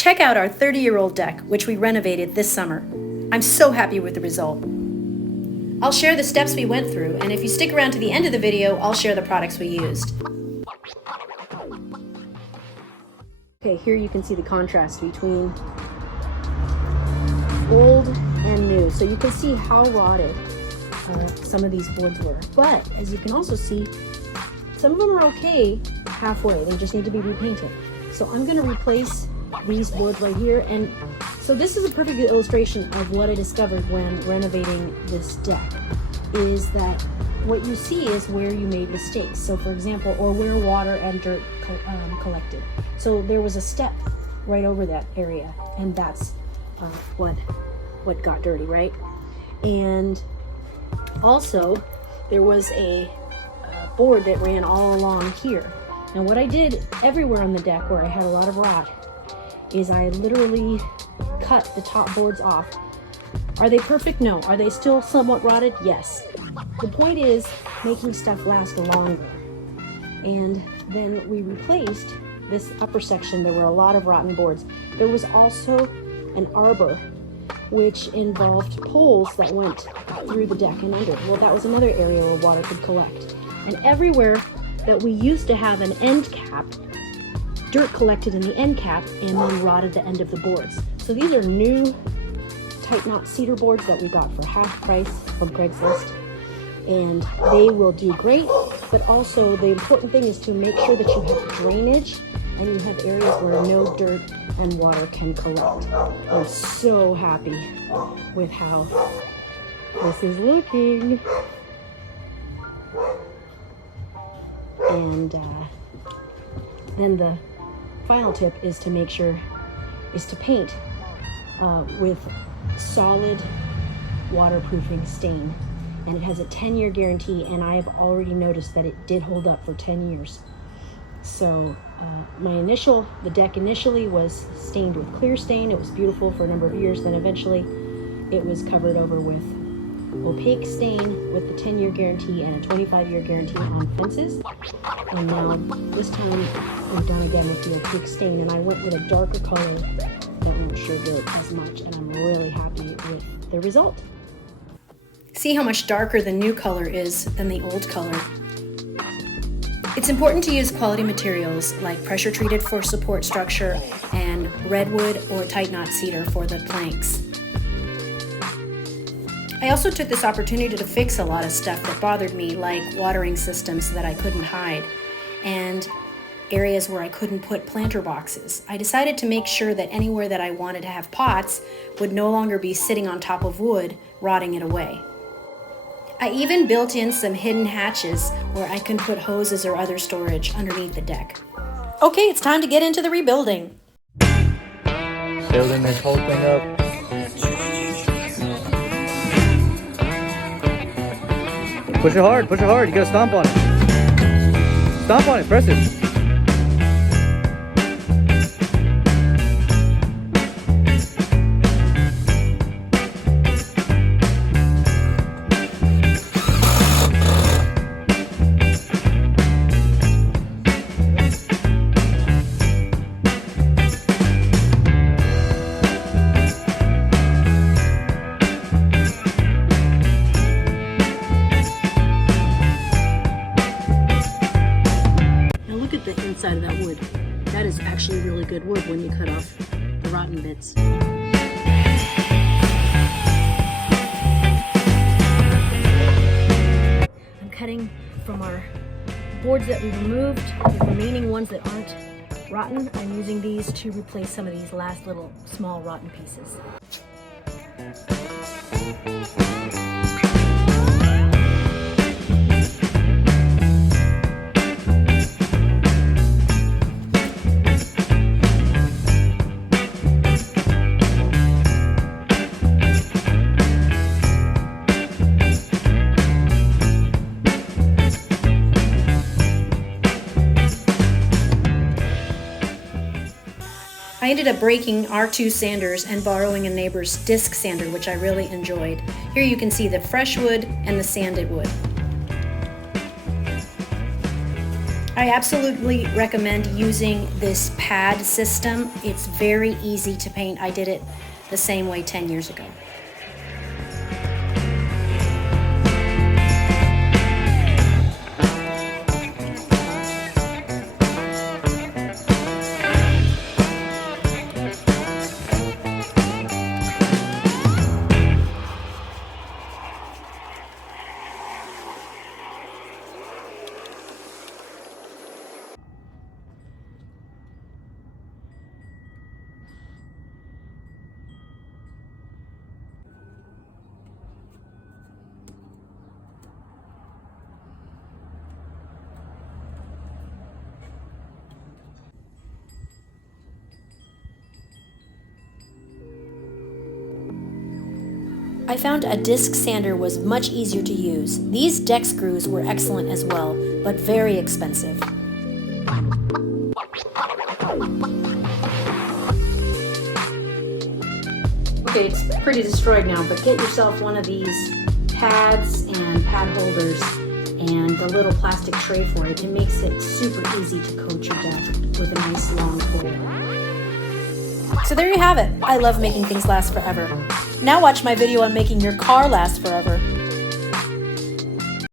Check out our 30-year-old deck, which we renovated this summer. I'm so happy with the result. I'll share the steps we went through, and if you stick around to the end of the video, I'll share the products we used. Okay, here you can see the contrast between old and new. So you can see how rotted some of these boards were. But as you can also see, some of them are okay halfway. They just need to be repainted. So I'm going to replace these boards right here. And so this is a perfect illustration of what I discovered when renovating this deck, is that what you see is where you made mistakes. So for example, or where water and dirt collected. So there was a step right over that area, and that's what got dirty, right? And also there was a board that ran all along here. And what I did everywhere on the deck where I had a lot of rot is I literally cut the top boards off. Are they perfect? No. Are they still somewhat rotted? Yes. The point is making stuff last longer. And then we replaced this upper section. There were a lot of rotten boards. There was also an arbor, which involved poles that went through the deck and under. Well, that was another area where water could collect. And everywhere that we used to have an end cap, dirt collected in the end cap and then rotted the end of the boards. So these are new tight knot cedar boards that we got for half price from Craigslist. And they will do great, but also the important thing is to make sure that you have drainage and you have areas where no dirt and water can collect. I'm so happy with how this is looking. And then the final tip is to make sure is to paint with solid waterproofing stain. And it has a 10-year guarantee, and I have already noticed that it did hold up for 10 years. So the deck initially was stained with clear stain. It was beautiful for a number of years. Then eventually it was covered over with opaque stain with the 10-year guarantee and a 25-year guarantee on fences. And now this time I'm done again with the opaque stain, and I went with a darker color that won't sugar it as much, and I'm really happy with the result. See how much darker the new color is than the old color. It's important to use quality materials like pressure treated for support structure and redwood or tight knot cedar for the planks. I also took this opportunity to fix a lot of stuff that bothered me, like watering systems that I couldn't hide and areas where I couldn't put planter boxes. I decided to make sure that anywhere that I wanted to have pots would no longer be sitting on top of wood, rotting it away. I even built in some hidden hatches where I can put hoses or other storage underneath the deck. Okay, it's time to get into the rebuilding. Building this whole thing up. Push it hard, you gotta stomp on it. Stomp on it, press it. Inside of that wood. That is actually really good wood when you cut off the rotten bits. I'm cutting from our boards that we removed, the remaining ones that aren't rotten. I'm using these to replace some of these last little small rotten pieces. I ended up breaking our two sanders and borrowing a neighbor's disc sander, which I really enjoyed. Here you can see the fresh wood and the sanded wood. I absolutely recommend using this pad system. It's very easy to paint. I did it the same way 10 years ago. I found a disc sander was much easier to use. These deck screws were excellent as well, but very expensive. Okay, it's pretty destroyed now, but get yourself one of these pads and pad holders and the little plastic tray for it. It makes it super easy to coat your deck with a nice long cord. So there you have it. I love making things last forever. Now watch my video on making your car last forever.